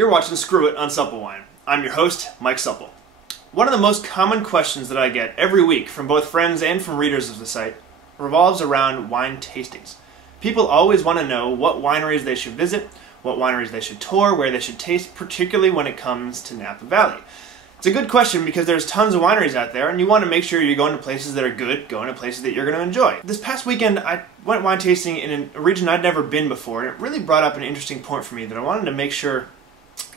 You're watching Screw It on SuppleWine. I'm your host, Mike Supple. One of the most common questions that I get every week from both friends and from readers of the site revolves around wine tastings. People always want to know what wineries they should visit, what wineries they should tour, where they should taste, particularly when it comes to Napa Valley. It's a good question because there's tons of wineries out there and you want to make sure you're going to places that are good, going to places that you're going to enjoy. This past weekend I went wine tasting in a region I'd never been before, and it really brought up an interesting point for me that I wanted to make sure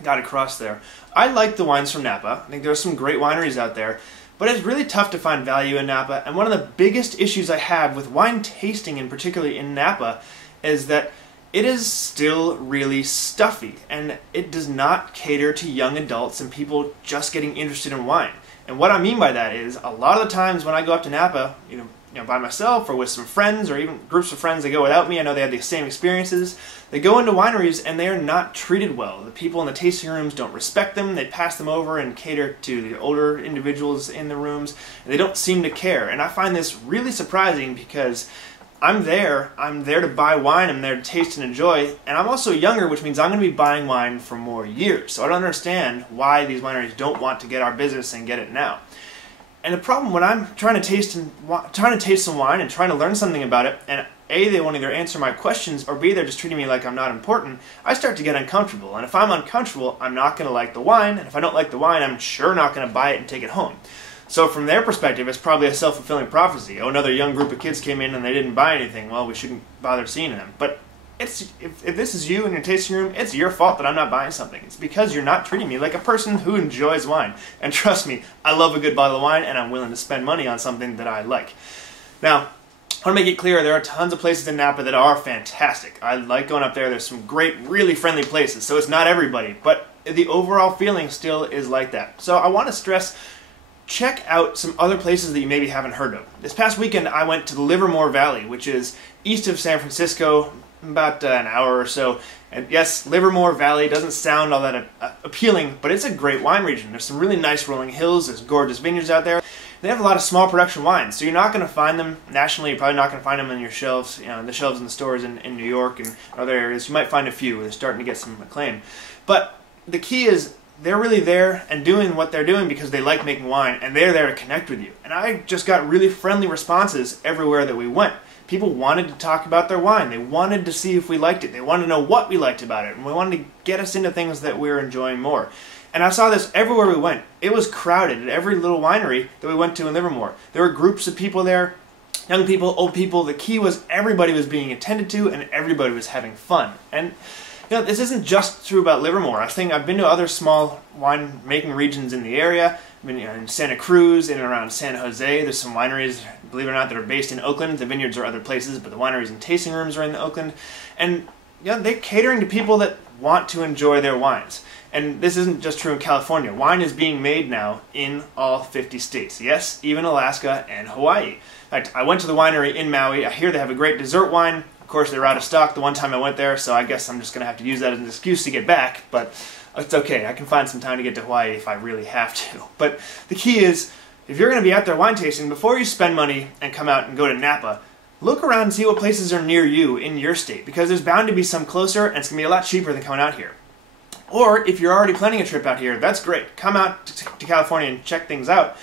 got across there. I like the wines from Napa. I think there are some great wineries out there, but it's really tough to find value in Napa, and one of the biggest issues I have with wine tasting, and particularly in Napa, is that it is still really stuffy, and it does not cater to young adults and people just getting interested in wine. And what I mean by that is, a lot of the times when I go up to Napa, by myself or with some friends or even groups of friends that go without me, I know they have the same experiences, they go into wineries and they are not treated well. The people in the tasting rooms don't respect them, they pass them over and cater to the older individuals in the rooms, and they don't seem to care. And I find this really surprising because I'm there to buy wine, I'm there to taste and enjoy, and I'm also younger, which means I'm going to be buying wine for more years. So I don't understand why these wineries don't want to get our business and get it now. And the problem when I'm trying to taste some wine and trying to learn something about it, and A, they won't either answer my questions, or B, they're just treating me like I'm not important, I start to get uncomfortable. And if I'm uncomfortable, I'm not going to like the wine, and if I don't like the wine, I'm sure not going to buy it and take it home. So from their perspective, it's probably a self-fulfilling prophecy. Oh, another young group of kids came in and they didn't buy anything. Well, we shouldn't bother seeing them. But if this is you in your tasting room, it's your fault that I'm not buying something. It's because you're not treating me like a person who enjoys wine. And trust me, I love a good bottle of wine, and I'm willing to spend money on something that I like. Now, I want to make it clear, there are tons of places in Napa that are fantastic. I like going up there. There's some great, really friendly places. So it's not everybody, but the overall feeling still is like that. So I want to stress, check out some other places that you maybe haven't heard of. This past weekend, I went to the Livermore Valley, which is east of San Francisco, about an hour or so. And yes, Livermore Valley doesn't sound all that appealing, but it's a great wine region. There's some really nice rolling hills, there's gorgeous vineyards out there. They have a lot of small production wines, so you're not going to find them nationally. You're probably not going to find them on your shelves, the shelves in the stores in New York and other areas. You might find a few. They're starting to get some acclaim. But the key is, they're really there and doing what they're doing because they like making wine, and they're there to connect with you. And I just got really friendly responses everywhere that we went. People wanted to talk about their wine. They wanted to see if we liked it. They wanted to know what we liked about it, and we wanted to get us into things that we were enjoying more. And I saw this everywhere we went. It was crowded at every little winery that we went to in Livermore. There were groups of people there, young people, old people. The key was everybody was being attended to and everybody was having fun. And this isn't just true about Livermore. I've been to other small wine-making regions in the area. I've been in Santa Cruz, in and around San Jose. There's some wineries, believe it or not, that are based in Oakland. The vineyards are other places, but the wineries and tasting rooms are in Oakland. And they're catering to people that want to enjoy their wines. And this isn't just true in California. Wine is being made now in all 50 states. Yes, even Alaska and Hawaii. In fact, I went to the winery in Maui. I hear they have a great dessert wine. Of course, they were out of stock the one time I went there, so I guess I'm just going to have to use that as an excuse to get back. But it's okay. I can find some time to get to Hawaii if I really have to. But the key is, if you're going to be out there wine tasting, before you spend money and come out and go to Napa, look around and see what places are near you in your state, because there's bound to be some closer, and it's going to be a lot cheaper than coming out here. Or if you're already planning a trip out here, that's great. Come out to California and check things out.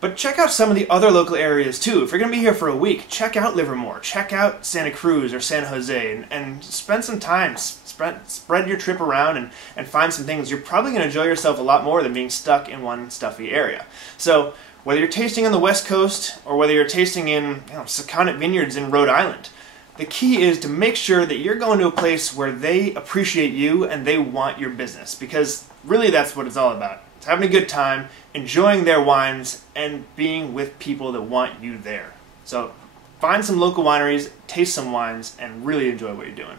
But check out some of the other local areas too. If you're going to be here for a week, check out Livermore, check out Santa Cruz or San Jose, and spend some time, spread your trip around and find some things. You're probably going to enjoy yourself a lot more than being stuck in one stuffy area. So whether you're tasting on the West Coast or whether you're tasting in Sakonnet Vineyards in Rhode Island, the key is to make sure that you're going to a place where they appreciate you and they want your business, because really that's what it's all about. It's having a good time, enjoying their wines, and being with people that want you there. So find some local wineries, taste some wines, and really enjoy what you're doing.